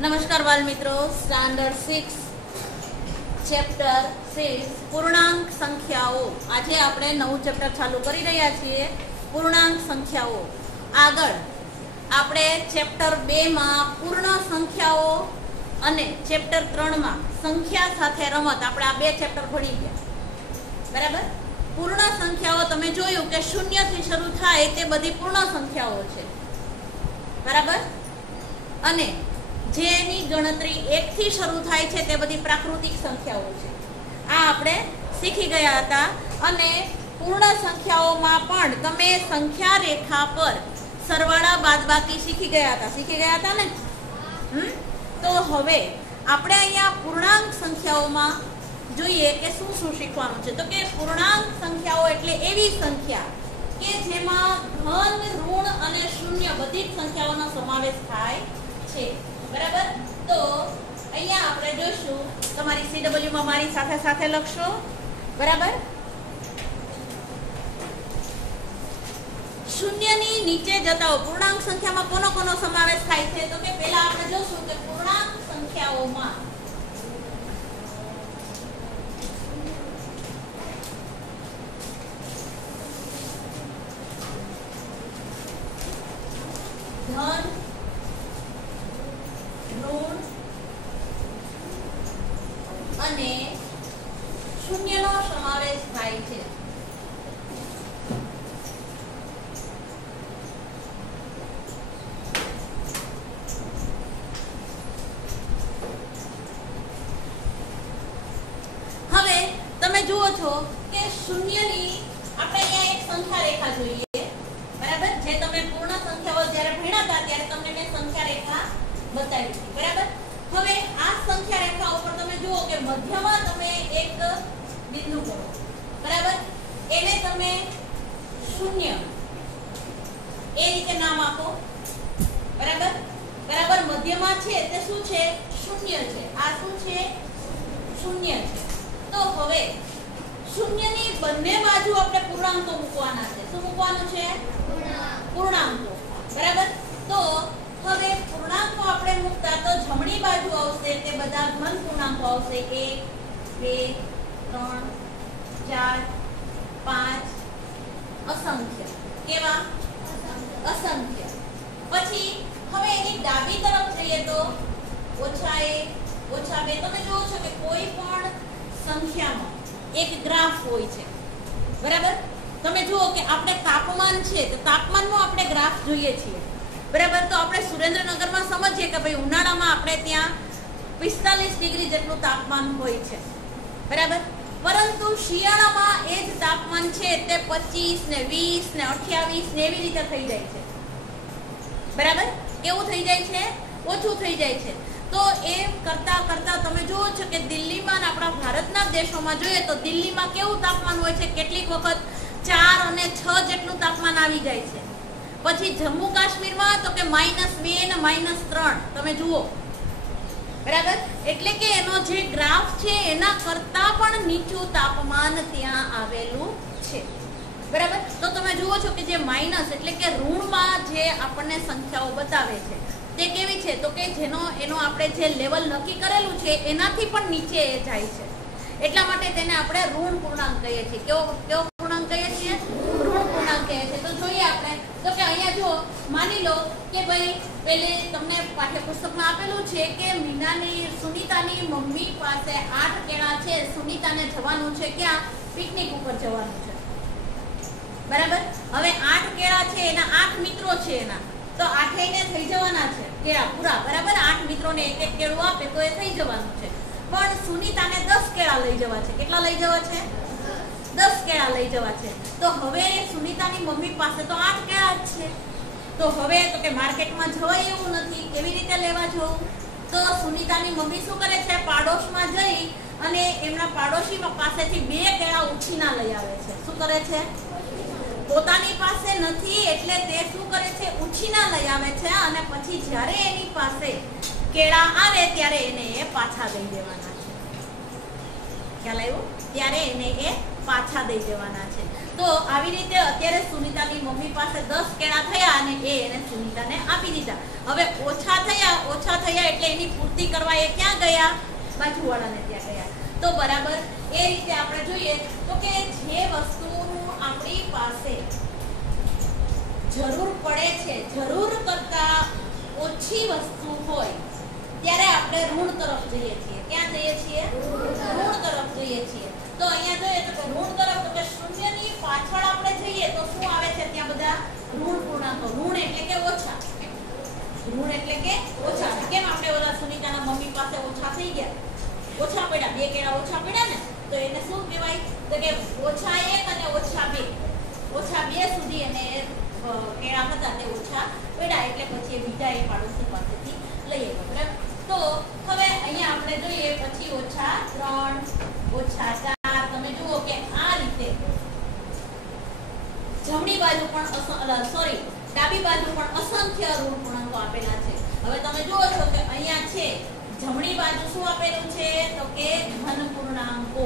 नमस्कार बाल मित्रों, स्टैंडर्ड 6 चैप्टर 6 पूर्णांक संख्याओं। आज आपणे नवुं चैप्टर चालू करी रह्या छीए, पूर्णांक संख्याओं। आगळ आपणे चैप्टर 2 में पूर्ण संख्याओं अने चैप्टर 3 में संख्या साथे रमत आपणे आ बे चैप्टर भणी गया। बराबर। पूर्ण संख्याओं तमे जोयुं के शून्य थी शरू थाय ते बधी पूर्ण संख्याओं छे। बराबर। अने जेनी गणतरी 1 थी शरू थाय छे ते बधी प्राकृतिक संख्याओं छे। आ आपणे शीखी गया हता। अने पूर्ण संख्याओमां पण तमे संख्या रेखा पर सरवाळा बादबाकी शीखी गया हता ने। तो हवे आपणे अहींया पूर्णांक संख्याओमां જોઈએ કે શું શું શીખવાનું છે। તો કે પૂર્ણાંક સંખ્યાઓ એટલે એવી સંખ્યા કે જેમાં ધન, ઋણ અને શૂન્ય બધી જ સંખ્યાઓનો સમાવેશ થાય છે। બરાબર। તો અહીંયા આપણે જોશું, તમારી CW માં મારી સાથે સાથે લખશો। બરાબર। શૂન્યની નીચે જતા પૂર્ણાંક સંખ્યામાં કોનો કોનો સમાવેશ થાય છે। તો કે પહેલા આપણે જોશું કે પૂર્ણાંક સંખ્યાઓમાં धन, ऋण અને શૂન્યનો સમાવેશ થાય છે। હવે તમે જુઓ છો કે શૂન્યની આપણે અહીંયા એક સંખ્યા રેખા જોઈએ। बराबर। जे तमे पूर्ण संख्याओं જ્યારે ભણ્યા હતા ત્યારે તમને મેં સંખ્યા રેખા બતાવી હતી। બરાબર। હવે આ સંખ્યા રેખા ઉપર તમે જુઓ કે મધ્યમાં તમે એક બિંદુ કરો। બરાબર। એને તમે શૂન્ય એ રીતે નામ આપો। બરાબર। બરાબર। મધ્યમાં છે તે શું છે? શૂન્ય છે। આ શું છે? શૂન્ય છે। તો હવે શૂન્યની બંને બાજુ આપણે પૂર્ણાંકો મૂકવાના છે। શું મૂકવાનું છે? પૂર્ણાંકો। બરાબર। તો હવે પૂર્ણાંકો આપણે મૂકતા તો જમણી બાજુ આવશે તે બધા ઘન પૂર્ણાંકો આવશે। 1 2 3 4 5 असंख्य। केवा? असंख्य। પછી હવે એની ડાબી તરફ જઈએ તો -1 -2। તમે જોવો છો કે કોઈ પણ સંખ્યામાં એક ગ્રાફ હોય છે। બરાબર। તમે જુઓ કે આપણે તાપમાન છે તો તાપમાનનો આપણે ગ્રાફ જોઈએ છીએ। બરાબર। તો આપણે સુરેન્દ્રનગરમાં સમજીએ કે ભાઈ ઉનાળામાં આપણે ત્યાં 45 ડિગ્રી જેટલું તાપમાન હોય છે। બરાબર। પરંતુ શિયાળામાં એ જ તાપમાન છે તે 25 ને 20 ને 28 ને એવી રીતે થઈ જાય છે। બરાબર। કેવું થઈ જાય છે? ઓછું થઈ જાય છે। તો એ કરતા કરતા તમે જુઓ છો કે દિલ્હીમાં આપણા ભારતના દેશોમાં જોઈએ તો દિલ્હીમાં કેવું તાપમાન હોય છે? કેટલીક વખત 4 અને 6 જેટલું તાપમાન આવી જાય છે। પછી જમ્મુ કાશ્મીરમાં તો કે -2 ને -3 તમે જુઓ। બરાબર। એટલે કે એનો જે ગ્રાફ છે એના કરતા પણ નીચું તાપમાન ત્યાં આવેલું છે। બરાબર। તો તમે જુઓ છો કે જે માઈનસ એટલે કે ઋણમાં જે આપણને સંખ્યાઓ બતાવે છે તે કેવી છે? તો કે જેનો એનો આપણે જે લેવલ નક્કી કરેલું છે એનાથી પણ નીચે એ જાય છે। એટલા માટે તેને આપણે ઋણ પૂર્ણાંક કહીએ છીએ। કેવો પૂર્ણાંક કહીએ છીએ? ઋણ પૂર્ણાંક કહીએ છીએ। તો જોઈએ આપણે તો કે અહીંયા જો માની લો કે ભાઈ પેલે તમને પાઠ્યપુસ્તકમાં આપેલું છે કે સુનીતાની મમ્મી પાસે 8 કેળા છે। સુનીતાને જવાનું છે ક્યાં? પિકનિક ઉપર જવાનું છે। બરાબર। હવે 8 કેળા છે, એના 8 મિત્રો છે એના, તો 8 ને થઈ જવાના છે કેળા પૂરા। બરાબર। 8 મિત્રોને એક એક કેળું આપે તો એ થઈ જવાનું છે। પણ સુનીતાને 10 કેળા લઈ જવા છે। કેટલા લઈ જવા છે? 10 કેળા લઈ જવા છે। તો હવે સુનીતાની મમ્મી પાસે તો 8 કેળા જ છે। તો હવે તો કે માર્કેટમાં જવાય એવું નથી, કેવી રીતે લેવા જવું? તો સુનીતાની મમ્મી શું કરે છે? પાડોશમાં જઈ અને એમના પાડોશી પાસેથી 2 કેળા ઉછીના લઈ આવે છે। શું કરે છે? પોતાની પાસે નથી એટલે તે શું કરે છે? ઉછીના લઈ આવે છે અને પછી જ્યારે એની પાસે કેળા આવે ત્યારે એને એ પાછા દઈ દેવાના છે। ખ્યાલ આવ્યો? ત્યારે એને એ પાછા દઈ દેવાના છે। તો આવી રીતે અત્યારે સુનીતાની મમ્મી પાસે 10 કેળા થયા અને એ એને સુનીતાને આપી દીધા. હવે ઓછા થયા એટલે એની પૂર્તિ કરવા એ ક્યાં ગયા? બાજુવાળાને ત્યાં ગયા. તો બરાબર એ રીતે આપણે જોઈએ તો કે જે વસ્તુનું આપણી પાસે જરૂર પડે છે, જરૂર કરતા ઓછી વસ્તુ હોય ત્યારે આપણે ઋણ તરફ જઈએ છીએ. ક્યાં જઈએ છીએ? ઋણ તરફ જઈએ છીએ. તો અહીંયા જોઈએ તો કે ઋણ તરફ, તો કે શૂન્યની પાછળ આપણે જઈએ તો શું આવે છે? ત્યાં બધા ઋણ પૂર્ણાંકો. ઋણ એટલે કે ઓછા. ઋણ એટલે કે ઓછા. કેમ આપણે ઓલા સુનિતાના મમ્મી પાસે ઓછા થઈ ગયા, ઓછા પડ્યા, 2 કેળા ઓછા પડ્યા ને, તો એને શું કહેવાય? તો કે -1 અને -2. -2 સુધી એને કેળા હતા તે ઓછા પડ્યા એટલે પછી એ બીજા એ પાડોશી પાસેથી લઈ આવ્યો. બરાબર. તો હવે અહીંયા આપણે જોઈએ પછી -3, -4. તમે જુઓ કે આ રીતે જમણી બાજુ પણ ડાબી બાજુ પણ અસંખ્ય ઋણ પૂર્ણાંકો આપેલા છે. હવે તમે જુઓ છો કે અહીંયા છે જમણી બાજુ શું આપેલું છે? તો કે ધન પૂર્ણાંકો.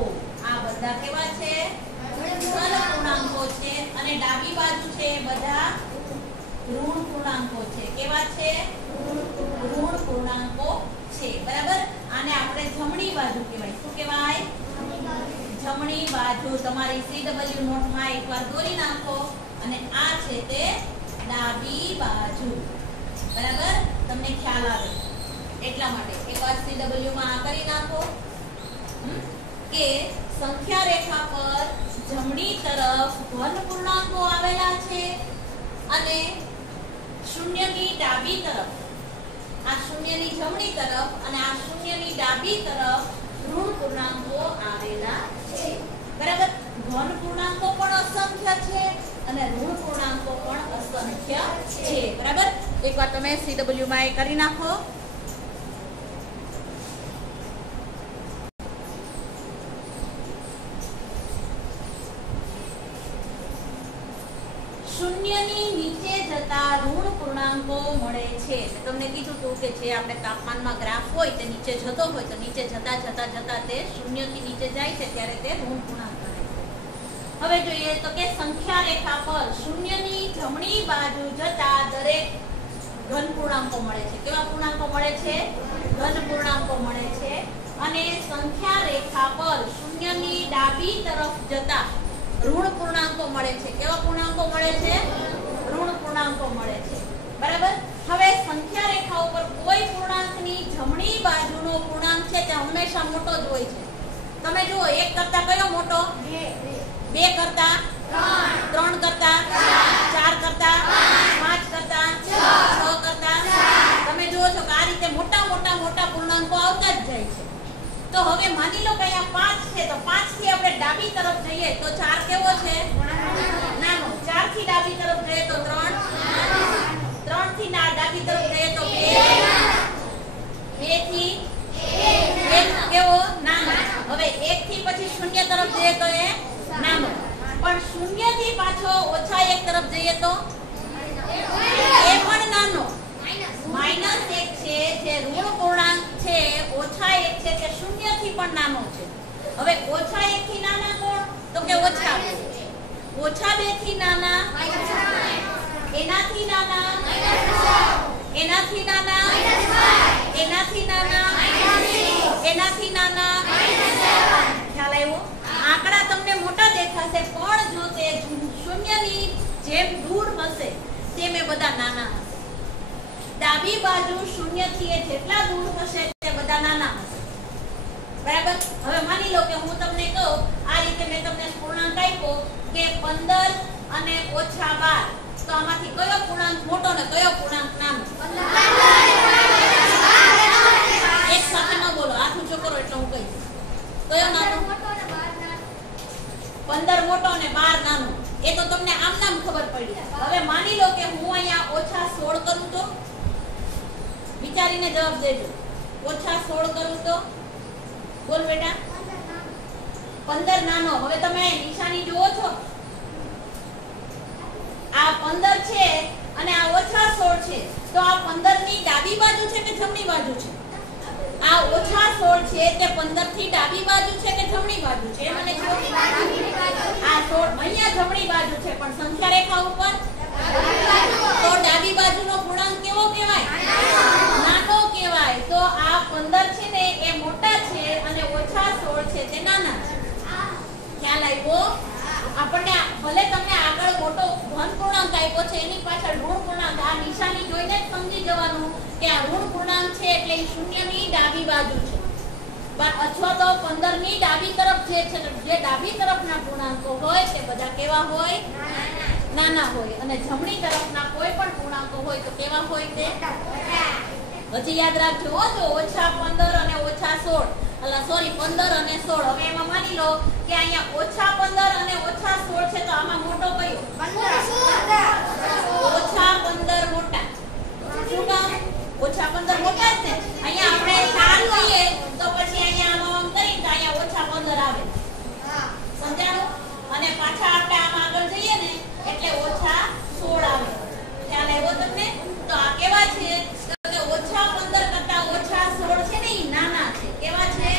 આ બધા કેવા છે? ધન પૂર્ણાંકો છે. અને ડાબી બાજુ છે બધા ઋણ પૂર્ણાંકો છે. કેવા છે? ઋણ પૂર્ણાંકો છે. બરાબર. આને આપણે જમણી બાજુ કહેવાય. શું કહેવાય? જમણી બાજુ. તમારી CW નોટમાં એકવાર દોરી નાખો. અને આ છે તે ડાબી બાજુ. બરાબર. તમને ખ્યાલ આવે એટલા માટે એકવાર CW માં આ કરી નાખો કે સંખ્યા રેખા પર જમણી તરફ ધન પૂર્ણાંકો આવેલા છે અને શૂન્યની ડાબી તરફ, આ શૂન્યની જમણી તરફ અને આ શૂન્યની ડાબી તરફ ઋણ પૂર્ણાંકો આવેલા છે. બરાબર. ધન પૂર્ણાંકો પણ અસંખ્ય છે અને ઋણ પૂર્ણાંકો પણ અસંખ્ય છે. બરાબર. એકવાર તમે CW માં એ કરી નાખો. શૂન્યની નીચે જતા ઋણ પૂર્ણાંકો મળે છે. તમને કીધું હતું કે જે આપણે તાપમાનમાં ગ્રાફ હોય તે નીચે જતો હોય તો નીચે જતા તે શૂન્યથી નીચે જાય છે ત્યારે તે ઋણ પૂર્ણાંક બને છે. હવે જોઈએ તો કે સંખ્યા રેખા પર શૂન્યની જમણી બાજુ જતા દરેક ધન પૂર્ણાંકો મળે છે. કેવા પૂર્ણાંકો મળે છે? ધન પૂર્ણાંકો મળે છે. અને સંખ્યા રેખા પર શૂન્યની ડાબી તરફ જતા ઋણ પૂર્ણાંકો મળે છે. કેવા પૂર્ણાંકો મળે છે? ઋણ પૂર્ણાંકો મળે છે. બરાબર. હવે સંખ્યા રેખા ઉપર કોઈ પૂર્ણાંકની જમણી બાજુનો પૂર્ણાંક છે તે હંમેશા મોટો જ હોય છે. તમે જુઓ 1 કરતા કયો મોટો? 2 કરતા, 3 કરતા, 4 કરતા, 5 કરતા, 6 કરતા. તમે જુઓ છો કે આ રીતે મોટા પૂર્ણાંકો આવતા જ જાય છે. તો હવે માની લો કે અહીંયા 5 છે તો 5 થી આપણે ડાબી તરફ જઈએ તો 4 કેવો છે? નાનો. 4 થી ડાબી તરફ જઈએ તો 3, 3 થી ડાબી તરફ જઈએ તો 2, 2 થી 1 કેવો? નાનો. હવે 1 થી પછી 0 તરફ જઈએ તો એ નાનો. પણ 0 થી પાછો -1 તરફ જઈએ તો એ પણ નાનો. -1 છે જે ઋણ પૂર્ણાંક છે, -1 છે કે 0 થી પણ નાનો છે. હવે -1 થી નાના કોણ? તો કે -2. -2 થી નાના, એનાથી નાના, એનાથી નાના, એનાથી નાના, એનાથી નાના. ખ્યાલ આવ્યો? આંકડા તમને મોટા દેખાશે પણ જો તે શૂન્યની જેમ દૂર હશે તેમ એ બધા નાના હશે. ડાબી બાજુ 0 થી એ જેટલા દૂર હશે તે બધા નાના હશે. બરાબર. હવે માની લો કે હું તમને કહું આ રીતે મેં તમને પૂર્ણાંક આપ્યો કે 15 અને -12. તો આમાંથી કયો પૂર્ણાંક મોટો ને કયો પૂર્ણાંક નાનો? એક સાથે ન બોલો, હાથ ઊંચો કરો એટલે હું કહીશ. કયો નાનો? 15 મોટો અને 12 નાનો. એ તો તમને આમ નામ ખબર પડી. હવે માની લો કે હું અહીંયા -16 કરું તો વિચારીને જવાબ દેજો. -16 કરું તો બોલ બેટા. 15 નાનો. હવે તમે નિશાની જુઓ છો? આ 15 છે અને આ -16 છે. તો આ 15 ની ડાબી બાજુ છે કે જમણી બાજુ છે? આ -16 છે તે 15 થી ડાબી બાજુ છે કે જમણી બાજુ છે? એ મને કહો. આ 16 અહીંયા જમણી બાજુ છે પણ સંખ્યા રેખા ઉપર તો ડાબી બાજુનો પૂર્ણાંક કેવો આપણને ભલે તમને આગળ મોટો ધન પૂર્ણાંક આપ્યો છે એની પાછળ ઋણ પૂર્ણાંક, આ નિશાની જોઈને જ સમજી જવાનું કે આ ઋણ પૂર્ણાંક છે એટલે એ શૂન્યની ડાબી બાજુ છે, અથવા તો 15 ની ડાબી તરફ જે છે, જે ડાબી તરફના પૂર્ણાંકો હોય તે બધા કેવા હોય? નાના હોય. અને જમણી તરફના કોઈ પણ પૂર્ણાંકો હોય તો કેવા હોય? તે હજી યાદ રાખજો જો -15 અને -16, અલા સોરી 15 અને 16. હવે એમાં માની લો કે અહીંયા -15 અને -16 છે તો આમાં મોટો કયો? -15 મોટા. શું કામ? -15 મોટા જ ને. અહીંયા આપણે 4 લઈએ તો પછી અહીંયા આમ કરી તો અહીંયા -15 આવે. સમજાણું? અને પાછા આપણે આમાં આગળ જઈએ ને એટલે -16 આવે. ખ્યાલ આવ્યો તમને? તો આ કેવા છે? તો કે -15 કરતા -16 છે ને ઈ નાના છે. કેવા છે?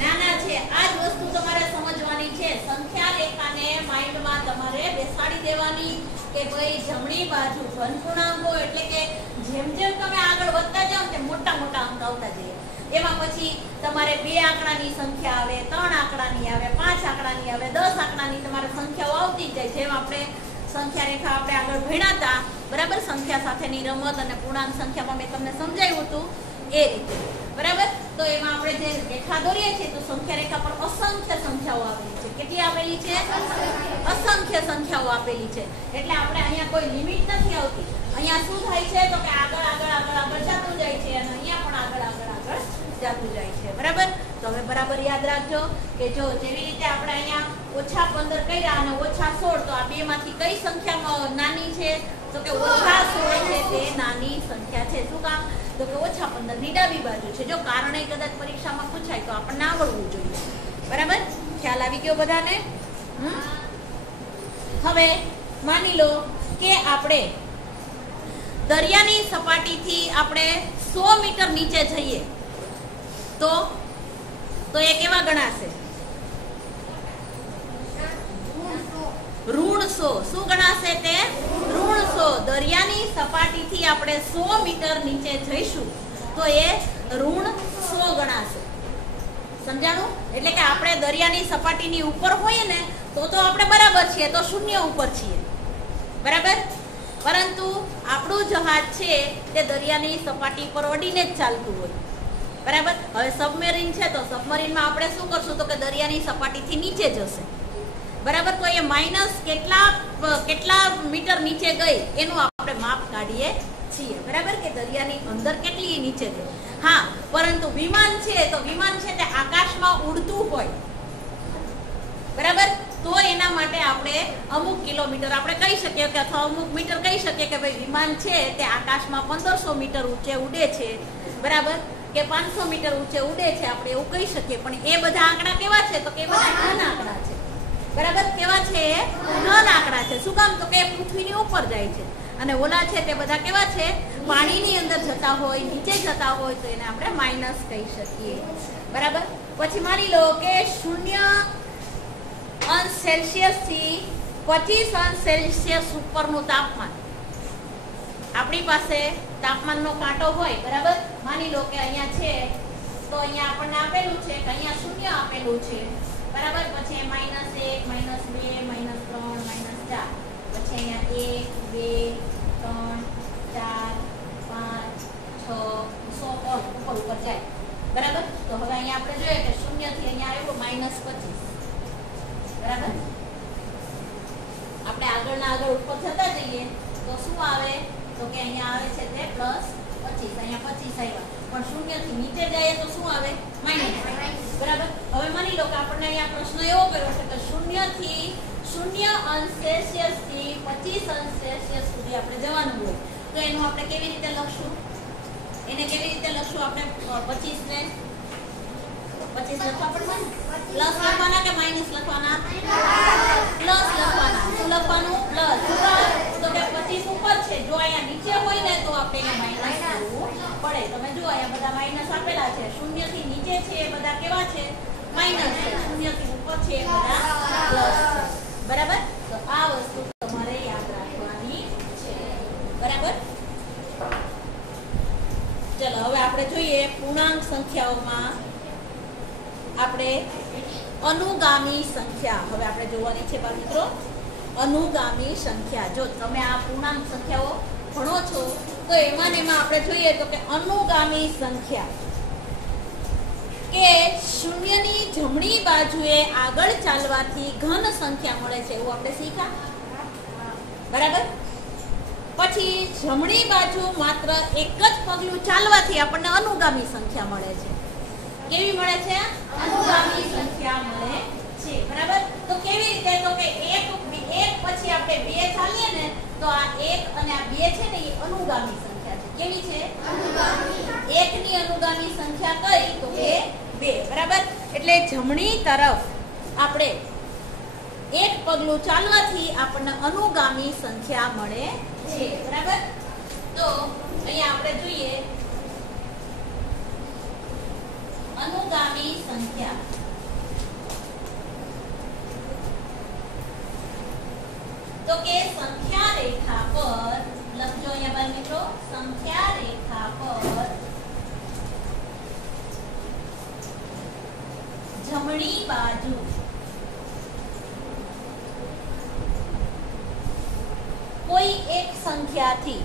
નાના છે. આ જ વસ્તુ તમારે સમજવાની છે. સંખ્યા રેખાને માઇન્ડમાં તમારે બેસાડી દેવાની કે ભાઈ જમણી બાજુ ધન પૂર્ણાંકો એટલે કે જેમ જેમ તમે આગળ વધતા જાઓ તેમ મોટા મોટા અંક આવતા જાય. એમાં પછી તમારે 2 આંકડાની સંખ્યા આવે, 3 આંકડાની આવે, 5 આંકડાની આવે, 10 આંકડાની તમારે સંખ્યાઓ આવતી જાય. જેમ આપણે સંખ્યા રેખા આપણે આગળ ભણ્યાતા, બરાબર, સંખ્યા સાથેની રમત અને પૂર્ણાંક સંખ્યામાં મેં તમને સમજાવ્યું હતું એ રીતે, બરાબર. તો એમાં આપણે જે રેખા દોરીએ છીએ તો સંખ્યા રેખા પર અસંખ્ય સંખ્યાઓ આવેલી છે. કેટલી આવેલી છે? અસંખ્ય સંખ્યાઓ આપેલી છે. એટલે આપણે અહીંયા કોઈ લિમિટ નથી આવતી. અહીંયા શું થાય છે તો કે આગળ આગળ આગળ આગળ જતું જાય છે અને અહીંયા પણ આગળ આગળ આગળ જતું જાય છે, બરાબર. તો હવે બરાબર યાદ રાખજો કે જો જેવી રીતે આપણે અહીંયા -15 કર્યા અને -16, તો આ બે માંથી કઈ સંખ્યા નાની છે? તો કે -16 છે તે નાની સંખ્યા છે. શું કામ? તો કે -15 ની ડાબી બાજુ છે. જો કારણે કદાચ પરીક્ષામાં પૂછાય તો આપણને આવડવું જોઈએ, બરાબર. ખ્યાલ આવી ગયો બધાને? હવે માની લો કે આપણે દરિયાની સપાટીથી આપણે 100 મીટર નીચે જઈએ તો એ કેવા ગણાશે? ઋણ 100. શું ગણાશે તે? ઋણ 100. દરિયાની સપાટીથી આપણે 100 મીટર નીચે જઈશું તો એ ઋણ 100 ગણાશે. સમજાણું? એટલે કે આપણે દરિયાની સપાટીની ઉપર હોઈએ ને તો આપણે બરાબર છીએ, તો શૂન્ય ઉપર છીએ, બરાબર. પરંતુ આપણું જહાજ છે તે દરિયાની સપાટી પર અડીને જ ચાલતું હોય, બરાબર. હવે સબમરીન છે તો સબમરીનમાં આપણે શું કરશું તો કે દરિયાની સપાટીથી નીચે જશે, બરાબર. તો એ માઈનસ કેટલા મીટર નીચે ગઈ એનું આપણે માપ કાઢીએ છીએ, બરાબર, કે દરિયાની અંદર કેટલી નીચે ગઈ. હા, પરંતુ વિમાન છે તો વિમાન છે તે આકાશમાં ઉડતું હોય, બરાબર. તો એના માટે આપણે અમુક કિલોમીટર આપણે કહી શકીએ કે અથવા અમુક મીટર કહી શકીએ કે ભાઈ વિમાન છે તે આકાશમાં 1500 મીટર ઊંચે ઉડે છે, બરાબર, કે 500 મીટર ઊંચે ઉડે છે, આપણે એવું કહી શકીએ. પણ એ બધા આંકડા કેવા છે તો કે બધા ધન આંકડા છે, બરાબર. કેવા છે? ધન આંકડા છે. શું કામ? તો કે પૃથ્વીની ઉપર જાય છે અને ઓલા છે તે બધા કેવા છે? પાણીની અંદર જતા હોય, નીચે જતા હોય, તો એને આપણે માઈનસ કહી શકીએ, બરાબર. પછી માની લો કે 0°C થી 25°C ઉપરનું તાપમાન, આપણી પાસે તાપમાનનો કાંટો હોય, બરાબર. માની લો કે અહીંયા છે તો અહીંયા આપણને આપેલું છે કે અહીંયા 0 આપેલું છે, બરાબર. પછી -1 -2 -3 -4, પછી અહીંયા 1 2 3 4 5 6 ઉપર જાય, બરાબર. તો હવે અહીંયા આપણે જોઈએ કે 0 થી અહીંયા આવ્યું -25, બરાબર. આપણે આગળના આગળ ઉપર જતા જઈએ તો શું આવે તો કે અહીંયા આવે છે તે +25, અહીંયા 25 આવ્યા. પણ 0 થી નીચે જાય તો શું આવે? માઈનસ, બરાબર. હવે માની લો કે આપણને અહીંયા પ્રશ્ન એવો કર્યો છે કે 0°C થી 25°C સુધી આપણે જવાનું હોય તો એનું આપણે કેવી રીતે લખશું? એને કેવી રીતે લખશું આપણે? 25 ને 25 લખવા પડશે ને? પ્લસ લખવાના કે માઈનસ લખવાના? પ્લસ લખવાના. શું લખવાનું? પ્લસ. તો કે 25 ઉપર છે, જો અહીંયા નીચે હોય ને તો આપણે એને માઈનસ કરવું પડે. તમે જો અહીંયા બધા માઈનસ આપેલા છે. 0 થી નીચે છે એ બધા કેવા છે? માઈનસ છે. 0 થી ઉપર છે એ બધા પ્લસ છે, બરાબર. તો આ વસ્તુ તમારે યાદ રાખવાની છે, બરાબર. ચલો હવે આપણે જોઈએ પૂર્ણાંક સંખ્યાઓમાં આપણે अनुगामी संख्या हवे आपणे जोवानी छे बाळ मित्रो अनुगामी संख्या जो तमे आ पूर्णांक संख्याओ भणो छो तो एमां ने एमां आपणे જોઈએ तो के अनुगामी संख्या के शून्यनी जमणी बाजुए આગળ ચાલવાથી ઘન સંખ્યા મળે છે એવું આપણે શીખ્યા બરાબર પછી જમણી બાજુ માત્ર એક જ પગલું ચાલવાથી આપણને અનુગામી સંખ્યા મળે છે કેવી મળે છે अनुगामी संख्या મળે છે બરાબર તો કેવી રીતે તો કે એક પછી આપણે બે ચાલીએ ને તો આ એક અને આ બે છે ને એ अनुगामी संख्या છે કેવી છે अनुगामी એક ની अनुगामी संख्या કઈ તો કે બે બરાબર એટલે જમણી તરફ આપણે એક પગલું ચાલવાથી આપણને अनुगामी संख्या મળે છે બરાબર તો અહીંયા આપણે જોઈએ अनुगामी संख्या तो के संख्या रेखा पर लखजो अहींया बाळ मित्रो संख्या रेखा पर जमणी बाजू कोई एक संख्या थी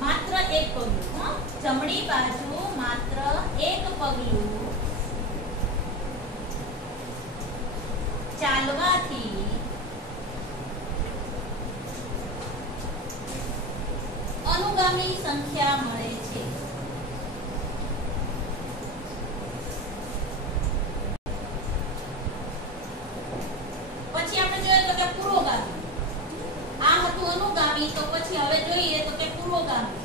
मात्र एक पगलू जमणी बाजू मात्र एक पगलू चालवाथी अनुगामी संख्या मळे छे પછી આપણે જોઈએ તો કે પુરોગામી આ હતું અનુગામી તો પછી હવે જોઈએ તો કે પુરોગામી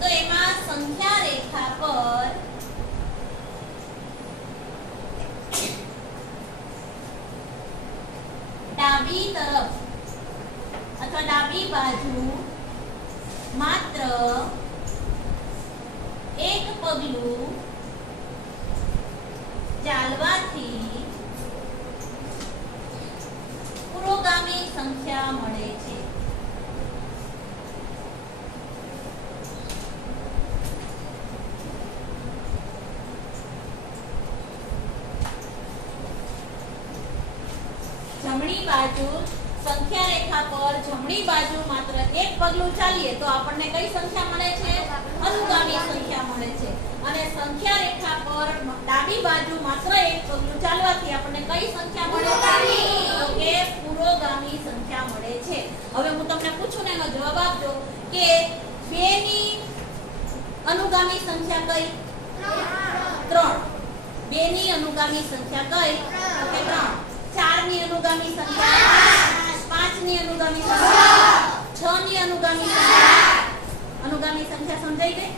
तो एमा संख्या रेखा पर डाबी तरफ अथवा डाबी बाजू मात्र एक पगलू चालवाथी पुरोगामी संख्या मळे छे जमणी बाजू संख्या रेखा पर जमणी बाजू मात्र एक पगलू चालीए तो आपने कई संख्या मळे छे अनुगामी संख्या मळे छे અને સંખ્યા રેખા પર ડાબી બાજુ માત્ર એક પગલું ચાલવાથી આપણને કઈ સંખ્યા મળે છે તો કે પુરોગામી સંખ્યા મળે છે હવે હું તમને પૂછું ને એનો જવાબ આપજો કે 2 ની अनुगामी संख्या कई 3 2 ની अनुगामी संख्या कई તો કે 3 4 ની अनुगामी संख्या 5 ની अनुगामी संख्या 6 ની अनुगामी संख्या अनुगामी संख्या समजाई गई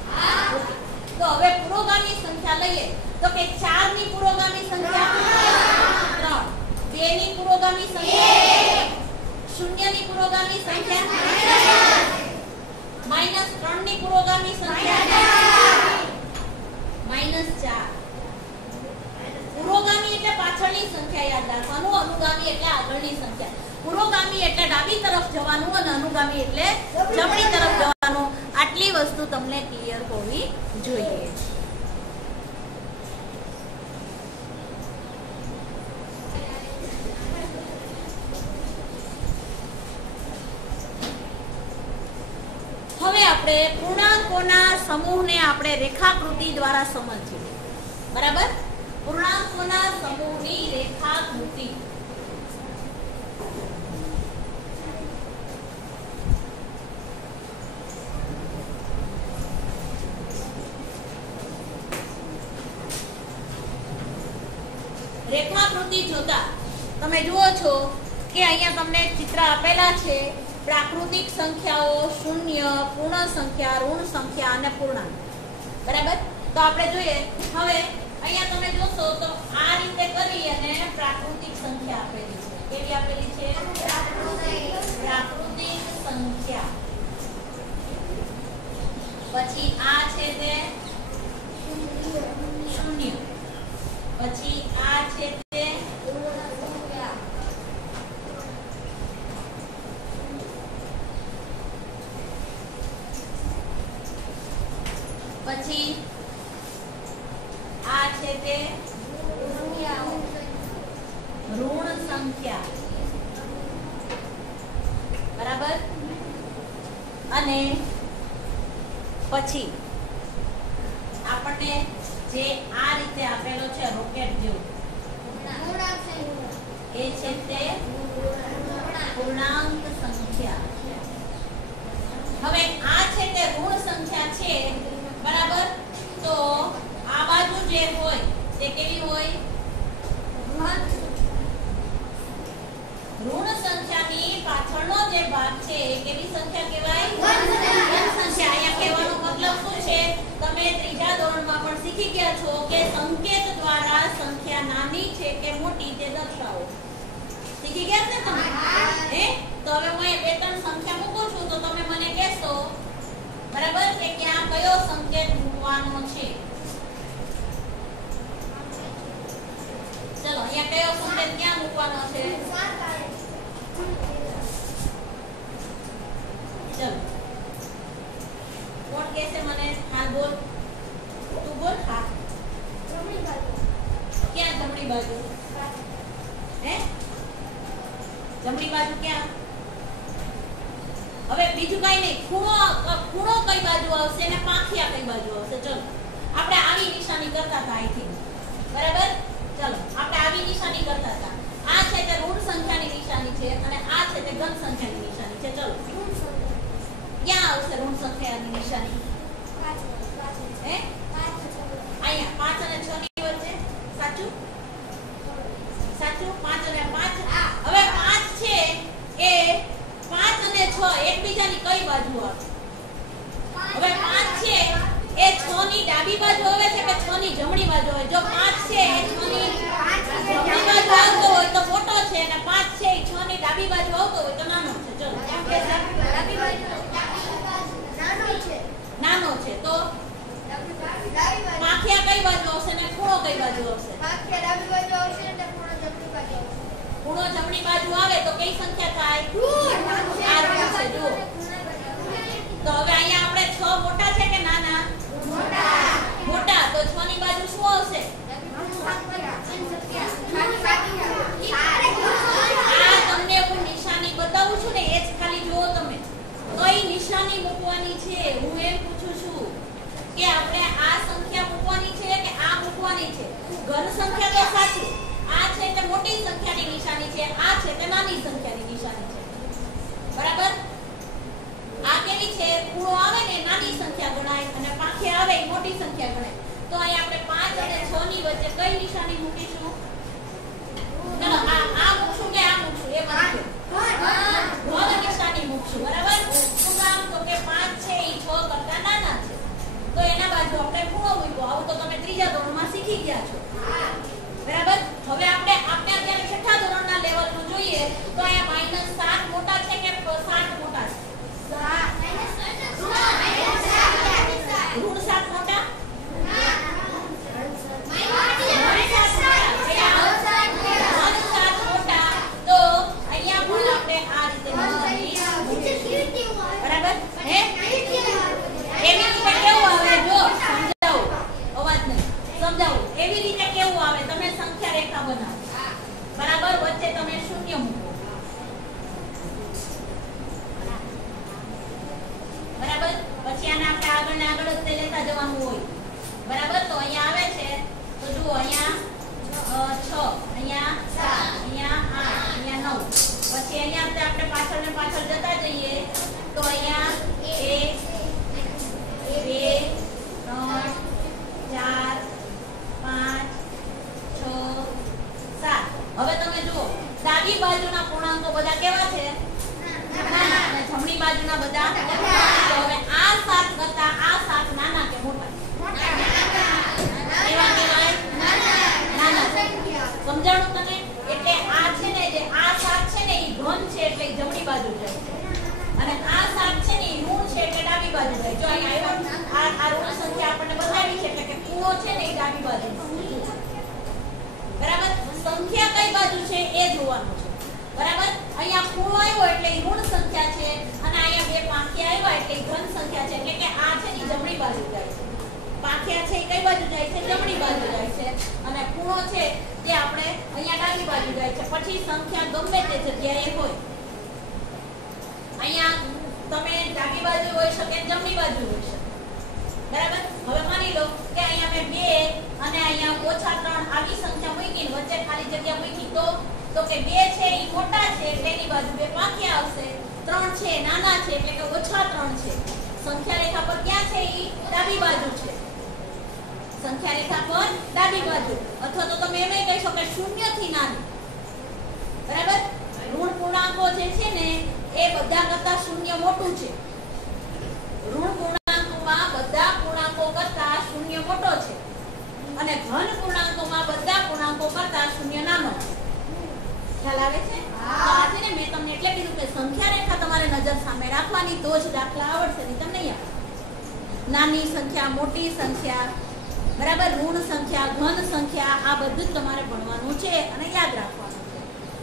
ओके तो હવે પુરોગામી સંખ્યા લઈએ તો કે 4 ની પુરોગામી સંખ્યા 3 2 ની પુરોગામી સંખ્યા 0 ની પુરોગામી સંખ્યા -3 ની પુરોગામી સંખ્યા -4 पुरोगामी એટલે પાછળની સંખ્યા યાદ રાખવાનું अनुगामी એટલે આગળની સંખ્યા पुरोगामी એટલે ડાબી તરફ જવાનું અને अनुगामी એટલે જમણી તરફ જવાનું આટલી વસ્તુ તમને ક્લિયર હોવી જોઈએ હવે આપણે પૂર્ણાંકોના સમૂહને આપણે રેખાકૃતિ દ્વારા સમજીએ બરાબર पूर्णांकोना समूहनी रेखाकृति रेखाकृति जोता તમે જુઓ છો કે અહીંયા તમને ચિત્ર આપેલા છે પ્રાકૃતિક સંખ્યાઓ શૂન્ય પૂર્ણ સંખ્યા ઋણ સંખ્યા અને પૂર્ણાંક બરાબર તો આપણે જોઈએ હવે અહીંયા તમે જોશો તો આ રીતે કરી અને પ્રાકૃતિક સંખ્યા આપેલી છે કેવી આપેલી છે પ્રાકૃતિક સંખ્યા પછી આ છે તે શૂન્ય પછી આ છે તે સંખ્યા બરાબર અને પછી આપણને જે આ રીતે આપેલો છે રોકેટ જેવું એ છે તે પૂર્ણાંક સંખ્યા. હવે આ છે તે ઋણ સંખ્યા છે બરાબર. તો આ બાજુ જે હોય તે કેવી હોય? ઋણ સંખ્યાની પાછળનો જે ભાગ છે એ કેવી સંખ્યા કહેવાય? ધન સંખ્યા. અહીંયા કહેવાનો મતલબ શું છે? તમે ત્રીજા ધોરણમાં પણ શીખી ગયા છો કે સંકેત દ્વારા સંખ્યા નાની છે કે મોટી તે દર્શાવો. શીખી ગયા છે તમે? હે? તો હવે હું બે ત્રણ સંખ્યા મૂકું છું તો તમે મને કહેશો બરાબર કે ક્યાં કયો સંકેત મૂકવાનો છે. ચલો અહીંયા કયો સંકેત ક્યાં મૂકવાનો છે? ચલો કોણ કહેશે મને? હા બોલ. તું બોલ. હા ક્યાં જમણી બાજુ? હે જમણી બાજુ ક્યાં? હવે બીજું કઈ નહીં. ખૂણો કઈ બાજુ આવશે અને પાંખિયા કઈ બાજુ આવશે? ચલો આપણે આવી નિશાની કરતા હતા આઈ થિંક બરાબર. ચલો આપણે આવી નિશાની કરતા હતા. આ છે તે ઋણ સંખ્યાની નિશાની છે અને આ છે તે ધન સંખ્યાની નિશાની છે. ચલો ક્યાં આવશે ઋણ સંખ્યાની નિશાની? હે અહીંયા 5 અને 6 ની વચ્ચે. સાચું સાચું. 5 અને 5. હવે 5 છે એ 5 અને 6 એકબીજાની કઈ બાજુ આવે? હવે 5 છે એ 6 ની ડાબી બાજુ આવે છે કે 6 ની જમણી બાજુ આવે? જો 5 છે એ 6 ની જમણી બાજુ આવતો હોય તો મોટો છે અને 5 છે એ 6 ની ડાબી બાજુ આવતો હોય તો નાનો છે. ચલો ડાબી બાજુ નાનો છે તો પાંખિયા કઈ બાજુ આવશે ને ખૂણો કઈ બાજુ આવશે? પાંખિયા ડાબી બાજુ આવશે અને ખૂણો જમણી બાજુ આવશે. ખૂણો જમણી બાજુ આવે તો કઈ સંખ્યા થાય? આ ઋણ છે. જો તો હવે અહીંયા આપણે 6 મોટા છે કે નાના? મોટા. તો 6 ની બાજુ શું આવશે? આ તમને હું નિશાની બતાવું છું ને એ જ ખાલી જુઓ તમે કઈ નિશાની મૂકવાની છે. હું એમ પૂછું છું કે આપણે આ સંખ્યા મૂકવાની છે કે આ મૂકવાની છે? ઘન સંખ્યા તો સાચું. આ છે તે મોટી સંખ્યાની નિશાની છે. આ છે તે નાની સંખ્યાની નિશાની છે. બરાબર. આ કેવી છે? ખૂણો આવે ને નાની સંખ્યા ગણાય અને પાંખિયા આવે એ મોટી સંખ્યા ગણાય. તો અહીં આપણે 5 અને 6 ની વચ્ચે કઈ નિશાની મૂકીશું? ચલો આ મૂકશું કે આ મૂકશું? એ બતાવો. ધન નિશાની મૂકશું. બરાબર. શું કામ? તો કે 5 છે એ 6 કરતા નાના છે તો એના બાજુ આપણે ખૂણો મૂક્યો. આવું તો તમે ત્રીજા ધોરણમાં શીખી ગયા છો. બરાબર. હવે આપણે અત્યારે છઠ્ઠા ધોરણના લેવલનું જોઈએ તો અહીંયા -7 મોટા છે કે 7 મોટા છે? ઋણ 7 મોટા? તો અહીંયા પણ આપણે આ રીતે બરાબર. હે એવી રીતે કેવું આવે? જો સમજાવો. અવાજ નહીં. સમજાવો. એવી રીતે કેવું આવે? તમે સંખ્યા રેખા બનાવો. બરાબર. વચ્ચે તમે શૂન્ય મૂકો. બરાબર. પછી આને આપણે આગળ ને આગળ જ તે લેતા જવાનું હોય. બરાબર. તો અહીંયા આવે છે તો જુઓ અહીંયા 6 અહીંયા 7 અહીંયા 8 અહીંયા 9. પછી અહીંયા આપણે પાછળ ને પાછળ જતા જઈએ તો અહીંયા 1 2 3 4 5 6 7. હવે તમે જુઓ ડાબી બાજુના પૂર્ણાંકો બધા કેવા છે? નાના. અને જમણી બાજુના બધા મોટા. તો હવે આ 7 કરતા આ 7 નાના કે મોટા? કેવા કહેવાય? નાના. સમજાણું તને? એટલે આ છે ને જે આ 7 છે ને એ ધન છે એટલે જમણી બાજુ જાય છે અને આ 7 છે ને એ ઋણ છે એટલે ડાબી બાજુ જાય. જો અહીંયા આ ઋણ સંખ્યા આપણને બતાવી છે એટલે કે ખૂણો છે ને એ ડાબી બાજુ. બરાબર. સંખ્યા કઈ બાજુ છે એ જોવાનું છે. બરાબર. અહીંયા ખૂણો આવ્યો એટલે ઋણ સંખ્યા છે અને અહીંયા બે પાંખિયા આવ્યા એટલે ધન સંખ્યા છે. એટલે કે આ છે ને જમણી બાજુ જાય છે. પાંખિયા છે એ કઈ બાજુ જાય છે? જમણી બાજુ જાય છે અને ખૂણો છે જે આપણે અહીંયા ડાબી બાજુ જાય છે. પછી સંખ્યા ગમે તે જગ્યાએ હોય, અહીંયા તમે ડાબી બાજુ હોઈ શકે, જમણી બાજુ હોઈ શકે. બરાબર. હવે માની લો કે અહીંયા મેં 2 અને અહીંયા -3 આવી સંખ્યા મૂકી ને વચ્ચે ખાલી જગ્યા મૂકી, તો કે 2 છે ઈ મોટા છે એટલે એની બાજુ 2 પાક્યા આવશે, 3 છે નાના છે એટલે કે -3 છે. સંખ્યા રેખા પર ક્યાં છે? ઈ ડાબી બાજુ છે. સંખ્યા રેખા પર ડાબી બાજુ. અથવા તો તમે એમ કહી શકો કે 0 થી નાની. બરાબર. ઋણ પૂર્ણાંકો જે છે ને એ બધા કરતા 0 મોટું છે. ઋણ પૂર્ણાંકોમાં બધા પૂર્ણાંકો કરતા 0 મોટો છે અને ધન પૂર્ણાંકોમાં બધા પૂર્ણાંકો કરતા 0 નાનો છે. ખ્યાલ આવે છે? આજે ને મેં તમને એટલે કીધું કે સંખ્યા રેખા તમારે નજર સામે રાખવાની, તો જ દાખલા આવડશે, નહીં તમને નહીં આવડે. નાની સંખ્યા, મોટી સંખ્યા, બરાબર, ઋણ સંખ્યા, ધન સંખ્યા, આ બધું જ તમારે ભણવાનું છે અને યાદ રાખવાનું છે.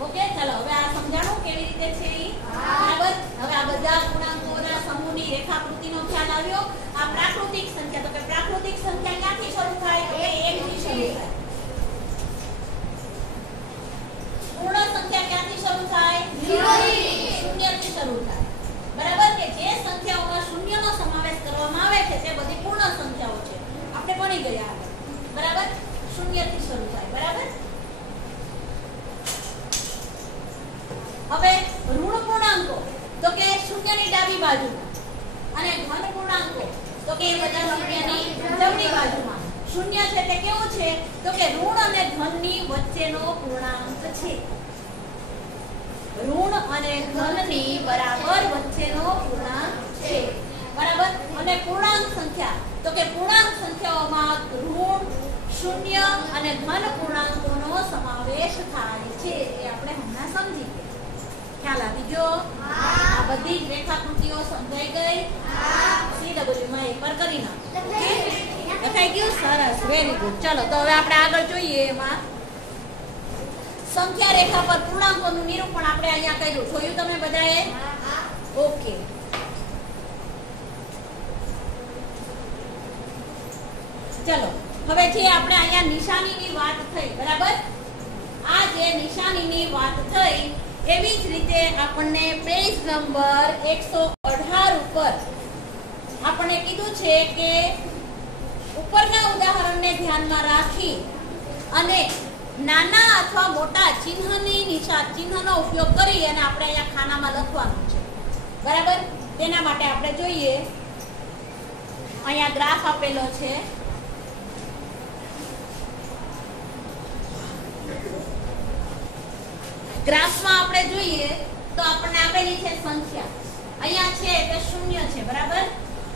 ઓકે, ચાલો હવે આ સમજાણું કેવી રીતે છે ઈ? બરાબર. હવે આ બધા પૂર્ણાંકોના સમૂહની રેખાકૃતિનો ખ્યાલ આવ્યો. આ પ્રાકૃતિક સંખ્યા, તો કે પ્રાકૃતિક સંખ્યા ક્યાંથી શરૂ થાય? તો કે 1 થી શરૂ થાય. પૂર્ણ સંખ્યા ક્યાંથી શરૂ થાય? 0 થી શરૂ થાય. બરાબર. કે જે સંખ્યાઓમાં શૂન્યનો સમાવેશ કરવામાં આવે છે તે બધી પૂર્ણ સંખ્યાઓ છે. આપણે ભણી ગયા આગળ. બરાબર. 0 થી શરૂ થાય. બરાબર. હવે ઋણ પૂર્ણાંકો તો કે 0 ની ડાબી બાજુમાં અને ધન પૂર્ણાંકો તો કે બધા 0 ની જમણી બાજુમાં. 0 છે તે કેવું છે? તો કે ઋણ અને ધનની વચ્ચેનો પૂર્ણાંક છે. ઋણ અને ધનની બરાબર વચ્ચેનો પૂર્ણાંક છે. બરાબર. અને પૂર્ણાંક સંખ્યા તો કે પૂર્ણાંક સંખ્યાઓમાં ઋણ, 0 અને ધન પૂર્ણાંકોનો સમાવેશ થાય છે. એ આપણે હમણાં સમજી ગયા. ખ્યાલ આવી ગયો? આ બધી જ રેખાકૃતિઓ સમજાઈ ગઈ? CW માં એકવાર કરી નાખો. લખાઈ ગયું? સરસ, વેરી ગુડ. ચલો તો હવે આપણે આગળ જોઈએ. એમાં સંખ્યા રેખા પર પૂર્ણાંકોનું નિરૂપણ આપણે અહીંયા કર્યું. જોયું તમે બધાએ? ઓકે. ચલો હવે જે આપણે અહીંયા નિશાનીની વાત થઈ, બરાબર, આ જે નિશાનીની વાત થઈ એવી જ રીતે આપણને પેજ નંબર 118 ઉપર આપણને કીધું છે કે ઉપરના ઉદાહરણને ધ્યાનમાં રાખી અને નાના અથવા મોટા ચિહ્નનો ઉપયોગ કરી અને આપણે અહીંયા ખાનામાં લખવાનું છે. બરાબર. તેના માટે આપણે જોઈએ, અહીંયા ગ્રાફ આપેલો છે. ગ્રાફમાં આપણે જોઈએ તો આપણને આપેલી છે સંખ્યા. અહીંયા છે તે 0 છે. બરાબર.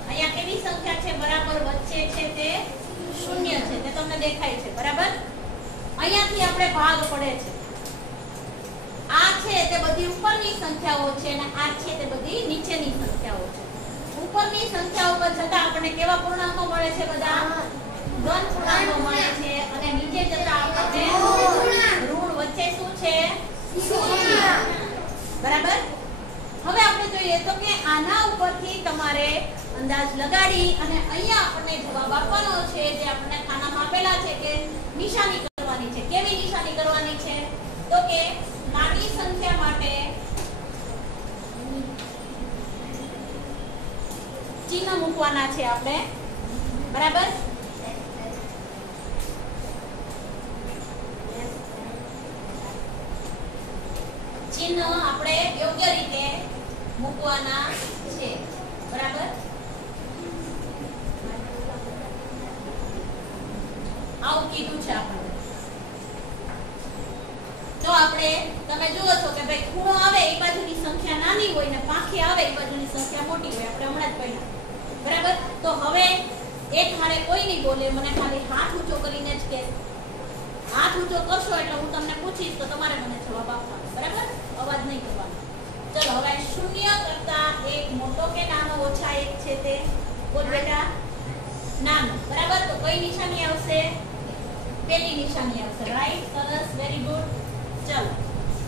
અહીંયા કેવી સંખ્યા છે? બરાબર વચ્ચે છે તે 0 છે. તે તમને દેખાય છે. બરાબર. અહીંયાથી આપણે ભાગ પડે છે. આ છે તે બધી ઉપરની સંખ્યાઓ છે અને આ છે તે બધી નીચેની સંખ્યાઓ છે. ઉપરની સંખ્યાઓ પર જતા આપણને કેવા પૂર્ણાંકો મળે છે? બધા ધન પૂર્ણાંકો મળે છે અને નીચે જતા આપણને ઋણ. વચ્ચે શું છે? 0. બરાબર. હવે આપણે જોઈએ તો કે આના ઉપરથી તમારે અંદાજ લગાડી અને અહીંયા આપણને જવાબ આપવાનો છે જે આપણને ખાનામાં આપેલા છે કે નિશાની કરવાની છે. કેવી નિશાની કરવાની છે? તો કે નાની સંખ્યા માટે ચિહ્ન મૂકવાના છે આપણે. બરાબર. ચિહ્ન આપણે યોગ્ય રીતે મૂકવાના છે. બરાબર. આવું કીધું છે આપણે. તો આપણે તમે જુઓ છો કે ભાઈ ખૂણો આવે એ બાજુની સંખ્યા નાની હોય ને પાંખી આવે એ બાજુની સંખ્યા મોટી હોય. આપણે હમણાં જ ભણ્યા. બરાબર. તો હવે એક હારે કોઈ નહીં બોલે, મને ખાલી હાથ ઊંચો કરીને જ કે હાથ ઊંચો કરશો એટલે હું તમને પૂછીશ તો તમારે મને જવાબ આપવાનો. બરાબર. અવાજ નહીં કરવાનો. ચલો હવે 0 કરતા 1 મોટો કે નાનો? ઓછા 1 છે તે. બોલ બેટા. નાનો. બરાબર. તો કઈ નિશાની આવશે? પેલી નિશાની આવશે. રાઈટ. સરસ, વેરી ગુડ. ચલો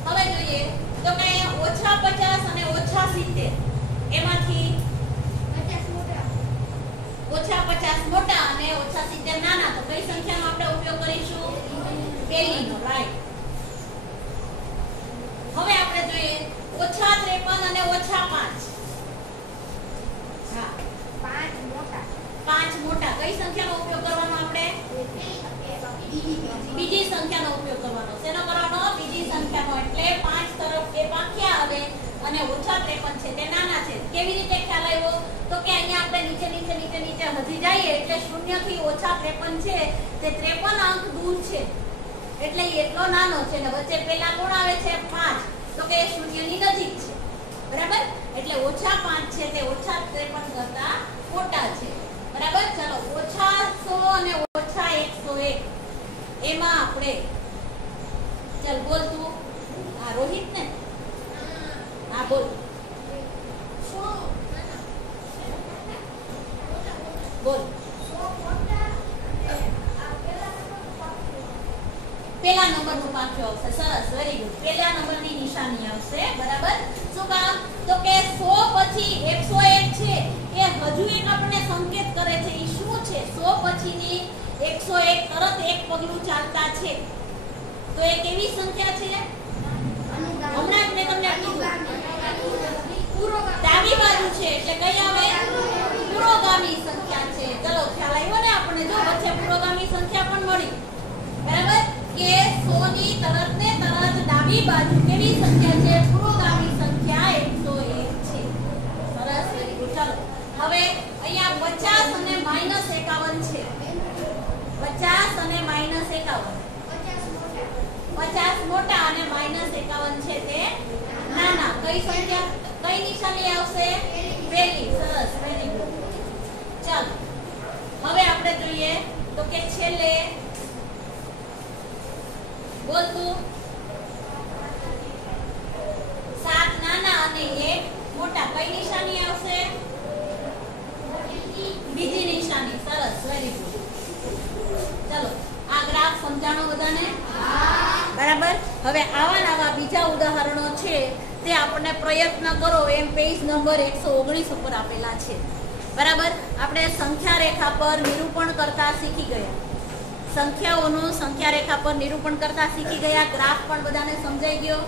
હવે જોઈએ તો કે અહીંયા -50 અને -70 એમાંથી -50 મોટા અને -70 નાના. તો કઈ સંખ્યાનો આપણે ઉપયોગ કરીશું? પેલીનો. રાઈટ. અને -53 છે તે નાના છે. કેવી રીતે ખ્યાલ આવ્યો? તો કે અહીંયા આપણે નીચે હજી જઈએ એટલે 0 થી -53 છે તે 53 અંક દૂર છે એટલે એ એટલો નાનો છે ને વચ્ચે પેલા કોણ આવે છે 5 તો કે 0 ની નજીક છે. બરાબર? એટલે -5 છે તે -53 કરતા મોટા છે. બરાબર? ચાલો -100 અને -101 એમાં આપણે ચાલ બોલ તું. આ રોહિત ને? હા બોલ. બોલ. પેલા નંબરનું પાછું આવશે. સરસ, વેરી ગુડ. પેલા નંબરની નિશાની આવશે. બરાબર? શું કામ? તો કે 100 પછી 101 છે એ હજુ એક આપણને સંકેત કરે છે. એ શું છે? 100 પછીની 101 તરત એક પગલું ચાલતા છે. તો એ કેવી સંખ્યા છે? હમણાં જ મેં તમને કીધું ડાબી બાજુ છે એટલે કઈ આવે? પુરોગામી સંખ્યા છે. ચલો ખ્યાલ આવ્યો ને આપણને? જો વચ્ચે પુરોગામી સંખ્યા પણ મળી. બરાબર? કે 100 ની તરત ને તરત ડાબી બાજુ કેવી સંખ્યા છે? પુરોગામી સંખ્યા 101 છે. સરસ, વેરી ગુડ. ચલો હવે અહીંયા 50 અને -51 છે. 50 અને -51. 50 મોટા અને -51 છે તે નાના. કઈ સંખ્યા, કઈ નિશાની આવશે? પહેલી. સરસ, વેરી ગુડ. ચાલો હવે આપણે જોઈએ તો કે છેલ્લે બોલ તું. 7 નાના અને 1 મોટા. કઈ નિશાની આવશે? બીજી નિશાની. સરસ, વેરી ગુડ. ચલો આ ગ્રાફ સમજાણો બધાને? બરાબર? હવે આવા બીજા ઉદાહરણો છે તે આપણને પ્રયત્ન કરો એમ પેજ નંબર 119 ઉપર આપેલા છે. બરાબર? આપણે સંખ્યા રેખા પર નિરૂપણ કરતા શીખી ગયા. સંખ્યાઓનું સંખ્યા રેખા પર નિરૂપણ કરતા શીખી ગયા. ગ્રાફ પણ બધાને સમજાઈ ગયો?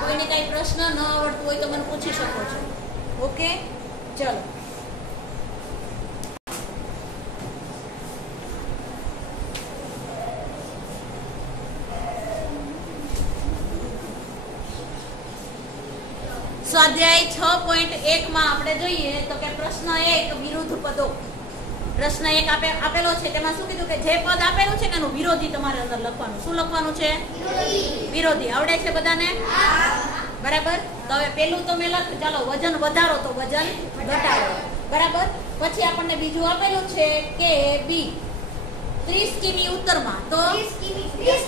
કોઈને કઈ પ્રશ્ન ન આવડતું હોય તો મને પૂછી શકો છો. ઓકે, ચલો. સ્વાધ્યાય 6.1 માં આપણે જોઈએ તો કે પ્રશ્ન 1 વિરુદ્ધ પદો. પ્રશ્ન 1 આપેલો છે તેમાં શું કીધું કે જે પદ આપેલું છે તેનું વિરોધી તમારે અંદર લખવાનું. શું લખવાનું છે? વિરોધી. આવડે છે બધાને? બરાબર? તો હવે પેલું તમે લખ. ચાલો વજન વધારો તો વજન ઘટાડો. બરાબર? પછી આપણને બીજું આપેલું છે કે બી 30 કિમી ઉત્તરમાં તો 30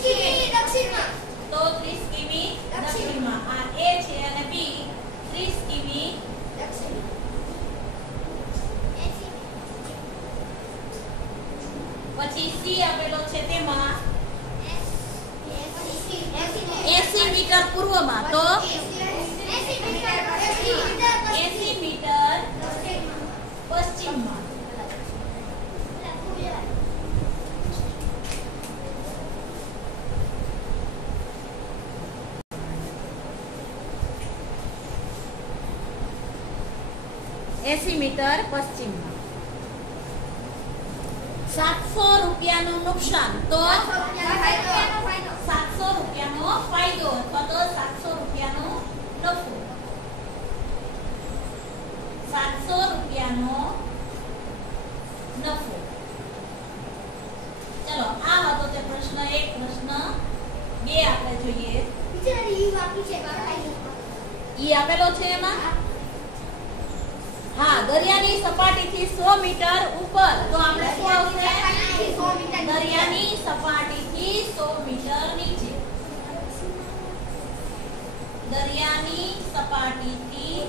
કિમી દક્ષિણમાં. તો 30 કિમી દક્ષિણમાં. આ એ છે અને બી 30 કિમી પછી સી આપેલો છે તેમાં 80 મીટર પૂર્વમાં તો 80 મીટર પશ્ચિમમાં. મીટર પશ્ચિમમાં. 700 રૂપિયાનું નુકસાન તો 700 રૂપિયાનો ફાયદો અથવા તો 700 રૂપિયાનો નફો. 700 રૂપિયાનો નફો. ચલો આ હતો તે પ્રશ્ન 1. પ્રશ્ન 2 આપણે જોઈએ. ઈ આપેલો છે એમાં. હા, દરિયાની સપાટીથી 100 મીટર ઉપર તો આપણે શું આવશે? દરિયાની સપાટીથી 100 મીટર નીચે. દરિયાની સપાટીથી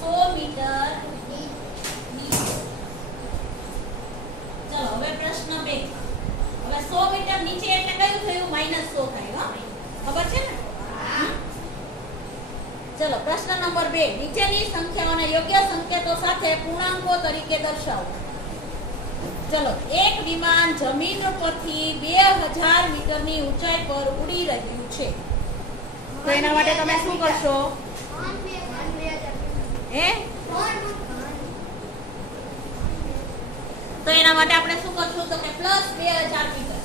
100 મીટર નીચે. ચલો હવે પ્રશ્ન 2. હવે 100 મીટર નીચે એટલે કયું થયું? -100 થાય. ખબર છે ને? ચલો પ્રશ્ન નંબર 2. નીચેની સંખ્યાઓને યોગ્ય સંકેતો સાથે પૂર્ણાંકો તરીકે દર્શાવો. ચલો એક વિમાન જમીન પરથી 2000 મીટરની ઊંચાઈ પર ઉડી રહ્યું છે. તો એના માટે તમે શું કરશો? તો એના માટે આપણે શું કરશું? તો કે +2000 મીટર.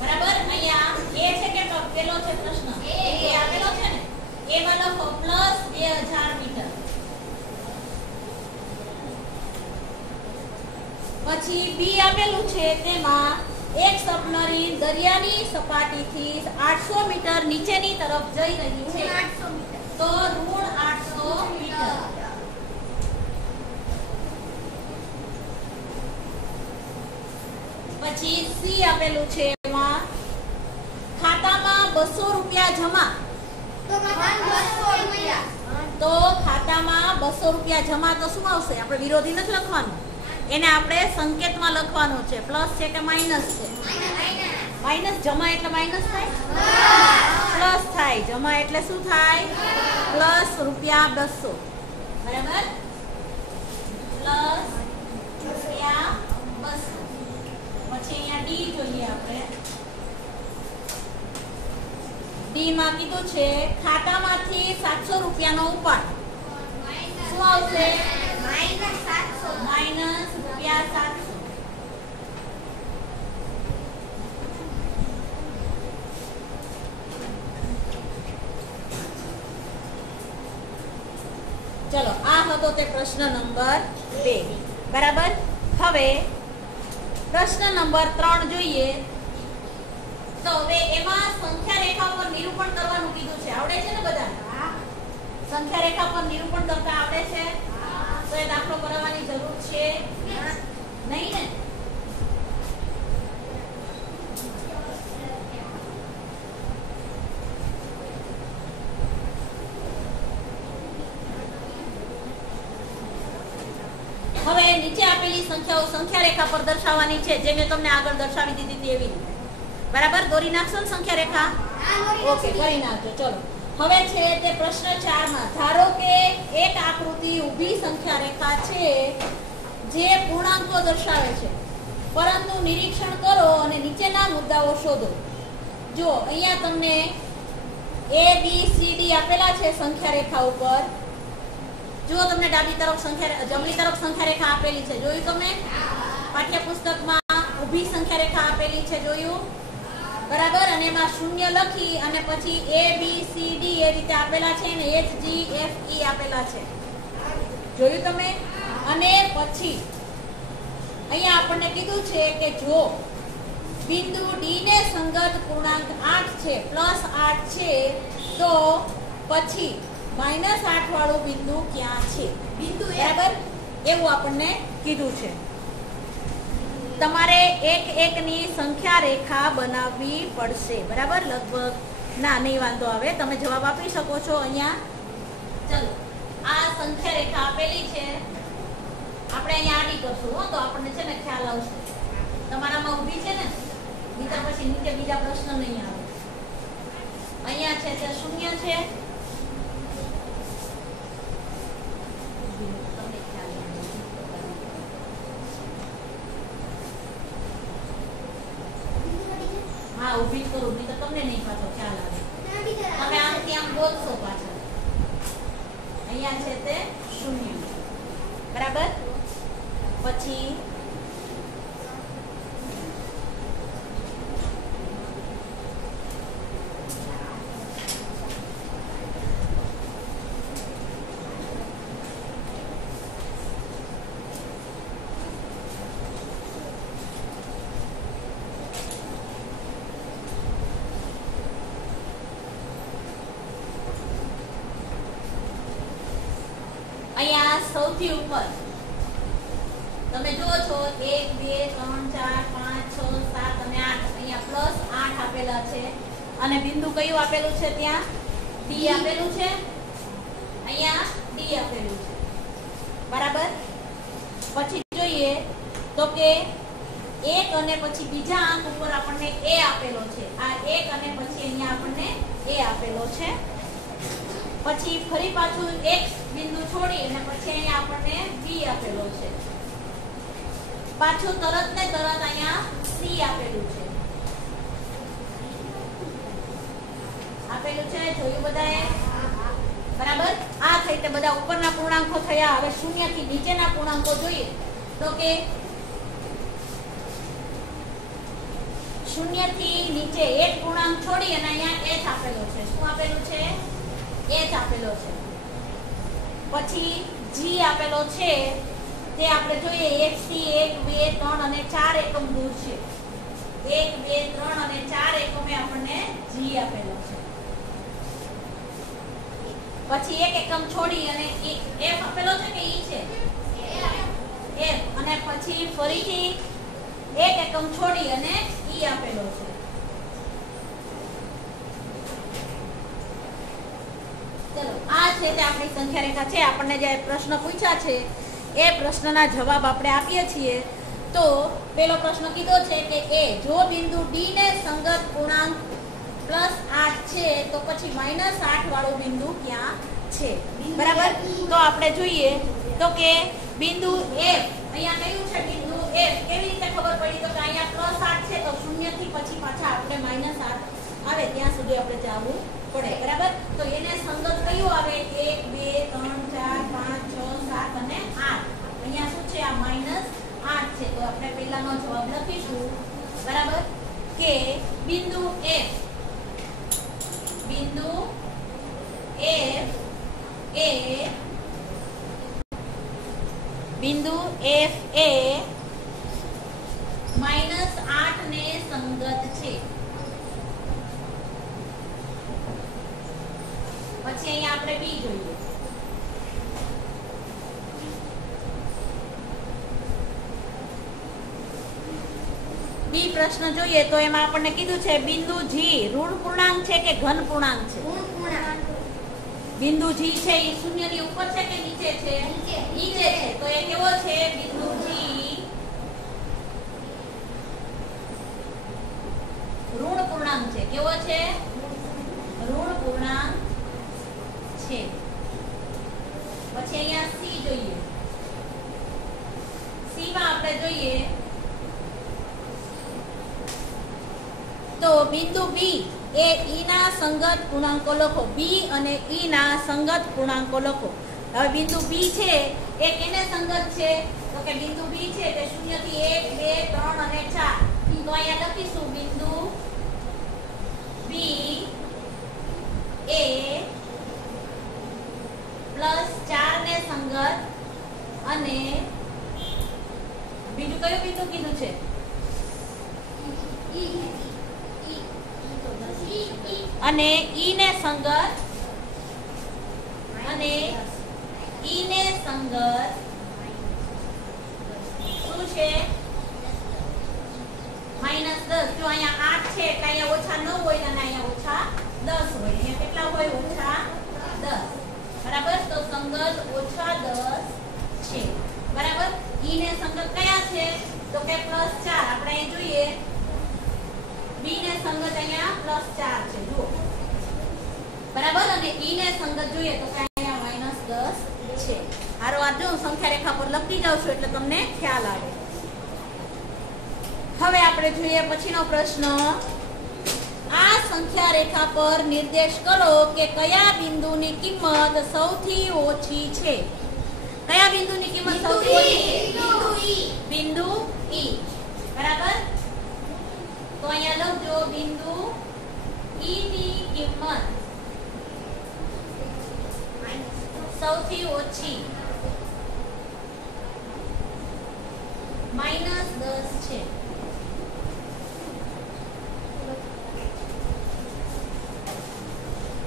બરાબર? અહીંયા એ છે કે પેલો છે પ્રશ્ન એ આપેલો છે ને. એ એમાં લખો પ્લસ 2000 મીટર. પછી બી આપેલું છે તેમાં એક સબમરીન દરિયાની સપાટીથી 800 મીટર નીચેની તરફ જઈ રહી છે. 800 મીટર. તો ઋણ 800 મીટર. પછી સી આપેલું છે એમાં ખાતામાં 200 રૂપિયા જમા. તો ખાતામાં 200 રૂપિયા જમા તો શું આવશે? આપણે વિરોધી નથી લખવાનું, એને આપણે સંકેતમાં લખવાનું છે. પ્લસ છે કે માઈનસ છે? માઈનસ. જમા એટલે માઈનસ થાય, પ્લસ થાય. જમા એટલે શું થાય? પ્લસ રૂપિયા 200. બરાબર, પ્લસ રૂપિયા 200. પછી અહીંયા ડી જોઈએ આપણે. ડી માં કીધું છે ખાતામાંથી 700 રૂપિયાનો ઉપાડ. શું આવશે? માઈનસ રૂપિયા 700. ચલો, આ હતો તે પ્રશ્ન નંબર 2. બરાબર. હવે પ્રશ્ન નંબર 3 જોઈએ. તો હવે એમાં સંખ્યા રેખા પર નિરૂપણ કરવાનું કીધું છે. આવડે છે ને બધા? સંખ્યા રેખા પર નિરૂપણ કરતા આવડે છે? તો એ દાખલો કરાવવાની જરૂર છે નહીં ને? હવે નીચે આપેલી સંખ્યાઓ સંખ્યા રેખા પર દર્શાવવાની છે, જે મેં તમને આગળ દર્શાવી દીધી હતી એવી રીતે. બરાબર, દોરી નાખશો ને સંખ્યા રેખા? ઓકે, કરી નાખજો. ચલો, હવે છે તે પ્રશ્ન 4 માં. ધારો કે એક આકૃતિ ઊભી સંખ્યા રેખા છે જે પૂર્ણાંકો દર્શાવે છે, પરંતુ નિરીક્ષણ કરો અને નીચેના મુદ્દાઓ શોધો. જો અહીંયા તમને A B C D આપેલા છે સંખ્યા રેખા ઉપર. જો તમને ડાબી તરફ જમણી તરફ સંખ્યા રેખા આપેલી છે, જોયું તમે? પાઠ્યપુસ્તકમાં ઊભી સંખ્યા રેખા આપેલી છે, જોયું? બરાબર. અને એમાં શૂન્ય લખી અને પછી A B C D એ રીતે આપેલા છે ને H G F E આપેલા છે, જોયું તમે? અને પછી અહીંયા આપણને કીધું છે કે જો બિંદુ D ને સંગત પૂર્ણાંક 8 છે, +8 છે, તો પછી -8 વાળું બિંદુ ક્યાં છે? બિંદુ. બરાબર, એવું આપણને કીધું છે. તમારે એક ની સંખ્યા રેખા બનાવવી પડશે. બરાબર, લગભગ ના નહીં વાંધો આવે, તમે જવાબ આપી શકો છો અહીંયા. ચલો, આ સંખ્યા રેખા આપેલી છે, આપણે અહીંયા આડી કરશું હો, તો આપણને છે ને ખ્યાલ આવશે. તમારામાં ઊભી છે ને, બીજા પછી નીચે બીજા પ્રશ્ન નહીં આવે. અહીંયા છે તે 0 છે. હા, ઊભી કરું નહીં તો તમને નહીં પાછો ખ્યાલ આવે. તમે આમથી આમ બોલશો પાછળ. અહીંયા છે તે 0. બરાબર. પછી અહીંયા સૌથી ઉપર તમે જુઓ છો 1 2 3 4 5 6 7 અને 8. અહીંયા +8 આપેલા છે અને બિંદુ કયું આપેલું છે? ત્યાં D આપેલું છે, અહીંયા D આપેલું છે. બરાબર. પછી જોઈએ તો કે 1 અને પછી બીજા આંક ઉપર આપણને A આપેલો છે. આ 1 અને પછી અહીંયા આપણને A આપેલો છે. પછી ફરી પાછું X બિંદુ છોડી અને પછી અહીંયા આપણને B આપેલો છે. પાછું તરત ને તરત અહીંયા C આપેલું છે. આપેલું છે, જોયું બધાએ? બરાબર. આ થઈ તે બધા ઉપરના પૂર્ણાંકો થયા. હવે 0 થી નીચેના પૂર્ણાંકો જોઈએ તો કે 0 થી નીચે એક પૂર્ણાંક છોડી અને અહીંયા H આપેલો છે. શું આપેલું છે? H આપેલો છે. પછી G આપેલો છે તે આપણે જોઈએ H થી 1 2 3 અને 4 એકમ દૂર છે. 1 2 3 અને 4 એકમે આપણને G આપેલો છે. પછી એક એકમ છોડી અને F આપેલો છે કે E છે? F અને પછી ફરીથી એક એકમ છોડી અને E આપેલો છે. ચલો આ છે તે આપણી સંખ્યા રેખા છે. આપણને જે પ્રશ્ન પૂછ્યા છે એ પ્રશ્નના જવાબ આપણે આપીએ છીએ. તો પેલો પ્રશ્ન કીધો છે કે એ જો બિંદુ D ને સંગત પૂર્ણાંક +8 છે તો પછી -8 વાળું બિંદુ ક્યાં છે? બરાબર. તો આપણે જોઈએ તો કે બિંદુ F અહીંયા કયું છે? બિંદુ F કેવી રીતે ખબર પડી? તો કે અહીંયા +8 છે તો 0 થી પછી પાછા આપણે -8 આવે ત્યાં સુધી આપણે જવું પડે. બરાબર. તો એને સંગત કયું આવે? 1 2 3 4 5 6 7 અને 8. અહીંયા શું છે? આ -8 છે. તો આપણે પહેલાનો જવાબ લખીશું. બરાબર. કે બિંદુ F એ બિંદુ F એ -8 ને સંગત છે. પછી અહીંયા આપણે B જોઈએ. બી પ્રશ્ન જોઈએ તો એમાં આપણને કીધું છે બિંદુ G ઋણ પૂર્ણાંક છે કે ઘન પૂર્ણાંક છે? બિંદુ G છે એ 0 ની ઉપર છે કે નીચે છે? નીચે છે. તો એ કેવો છે? બિંદુ G ઋણ પૂર્ણાંક છે. કેવો છે? ઋણ પૂર્ણાંક છે. પછી અહીંયા C જોઈએ. C માં આપણે જોઈએ તો બિંદુ B એ E ના સંગત પૂર્ણાંકો લખો. B અને E ના સંગત પૂર્ણાંકો લખો. હવે બિંદુ B છે એ કેને સંગત છે? તો કે બિંદુ B છે તે 0 થી 1 2 3 અને 4. તો અહીંયા લખીશું બિંદુ B એ +4 ને સંગત અને બીજું કયું બિંદુ કીધું છે? અને E ને સંગત અને E ને સંગત શું છે? -10. જો અહીંયા 8 છે એટલે અહીંયા -9 હોય અને અહીંયા -10 હોય. અહીંયા કેટલા હોય? -10. બરાબર. તો સંગત -10 છે. બરાબર. E ને સંગત કયા છે? તો કે +4. આપણે અહીં જોઈએ B ને સંગત અહીંયા +4 છે. જુઓ. બરાબર. અને E ને સંગત જોઈએ તો કે અહીંયા -10 છે. હારો આ જો સંખ્યા રેખા પર લખી જાવ છો એટલે તમને ખ્યાલ આવે. હવે આપણે જોઈએ પછીનો પ્રશ્ન. આ સંખ્યા રેખા પર નિર્દેશ કરો કે કયા બિંદુની કિંમત સૌથી ઓછી છે? કયા બિંદુની કિંમત સૌથી ઓછી છે? બિંદુ E. બરાબર. તો અહીંયા લખજો બિંદુ E ની કિંમત સૌથી ઓછી -10 છે.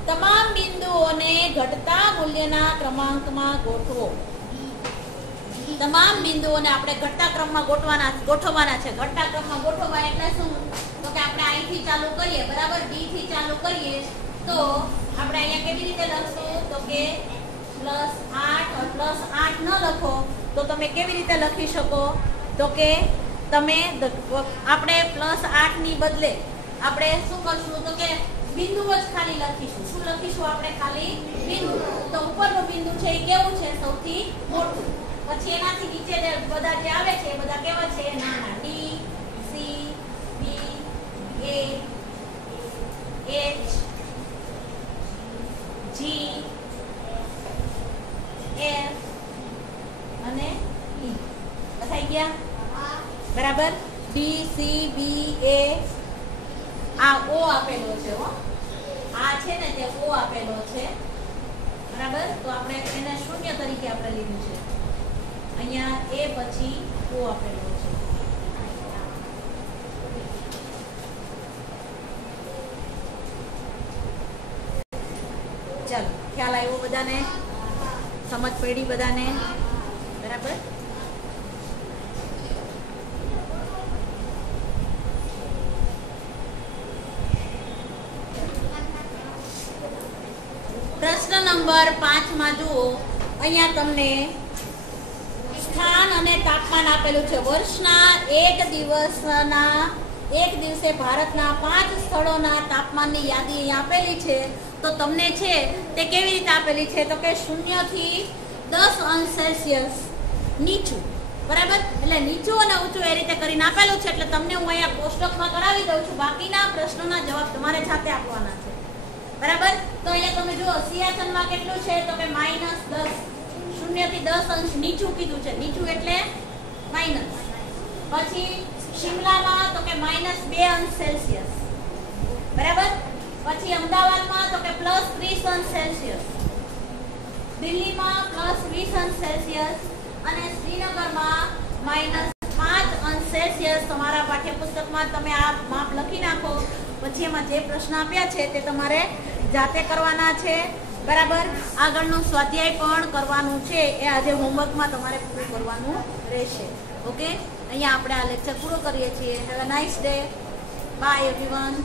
તમામ બિંદુઓને ઘટતા મૂલ્યના ક્રમાંકમાં ગોઠવો. તમામ બિંદુઓને આપણે ઘટતા ક્રમમાં ગોઠવવાના છે. ઘટતા ક્રમમાં ગોઠવવા એટલે શું? તો કે આપણે અહીંથી ચાલુ કરીએ. બરાબર. D થી ચાલુ કરીએ તો આપણે અહીંયા કેવી રીતે લખશું? તો કે +8 ન લખો તો તમે કેવી રીતે લખી શકો? તો કે તમે આપણે +8 ની બદલે આપણે શું કરશું? તો કે બિંદુ જ ખાલી લખીશું. શું લખીશું આપણે? ખાલી બિંદુ. તો ઉપરનું બિંદુ છે એ કેવું છે? સૌથી મોટું. પછી એનાથી નીચે જે બધા જે આવે છે એ બધા કેવા છે? નાના. D C B A H G F અને E. થઈ ગયા? બરાબર. D C B A આ O આપેલો છે. હો આ છે ને તે O આપેલો છે. બરાબર. તો આપણે એને શૂન્ય તરીકે આપણે લીધું છે. અહીંયા એ પછી ઓ આપેલો છે. ચાલો, ખ્યાલ આવ્યો બધાને? સમજ પડી બધાને? બરાબર. પ્રશ્ન નંબર 5 માં જુઓ, અહીંયા તમને સ્થાન અને તાપમાન આપેલું છે. વર્ષના એક દિવસે ભારતના 5 સ્થળોના તાપમાનની યાદી અહીંયા આપેલી છે. તો તમને છે તે કેવી રીતે આપેલી છે? તો કે 0 થી 10 અંશ સેલ્સિયસ નીચું, બરાબર. એટલે નીચું અને ઊંચું એ રીતે કરીને આપેલું છે. એટલે તમને હું અહીંયા કોષ્ટકમાં કરાવી દઉં છું. બાકીના પ્રશ્નોના જવાબ તમારે જાતે આપવાના છે, બરાબર. તો અહીંયા તમે જુઓ, સિયાચનમાં કેટલું છે? તો કે -10. 0 થી 10 અંશ નીચું કીધું છે. નીચું એટલે માઇનસ. પછી શિમલામાં તો કે -2 અંશ સેલ્સિયસ, બરાબર. પછી અમદાવાદમાં તો કે +30 અંશ સેલ્સિયસ, દિલ્હીમાં +20 અંશ સેલ્સિયસ અને શ્રીનગરમાં -5 અંશ સેલ્સિયસ. તમારા પાઠ્યપુસ્તકમાં તમે આ માપ લખી નાખો. પછી એમાં જે પ્રશ્ન આપ્યા છે તે તમારે જાતે કરવાના છે, બરાબર. આગળનું સ્વાધ્યાય પણ કરવાનું છે. એ આજે હોમવર્કમાં તમારે પૂરું કરવાનું રહેશે. ઓકે, અહીંયા આપણે આ લેક્ચર પૂરો કરીએ છીએ. Have a nice day. By everyone.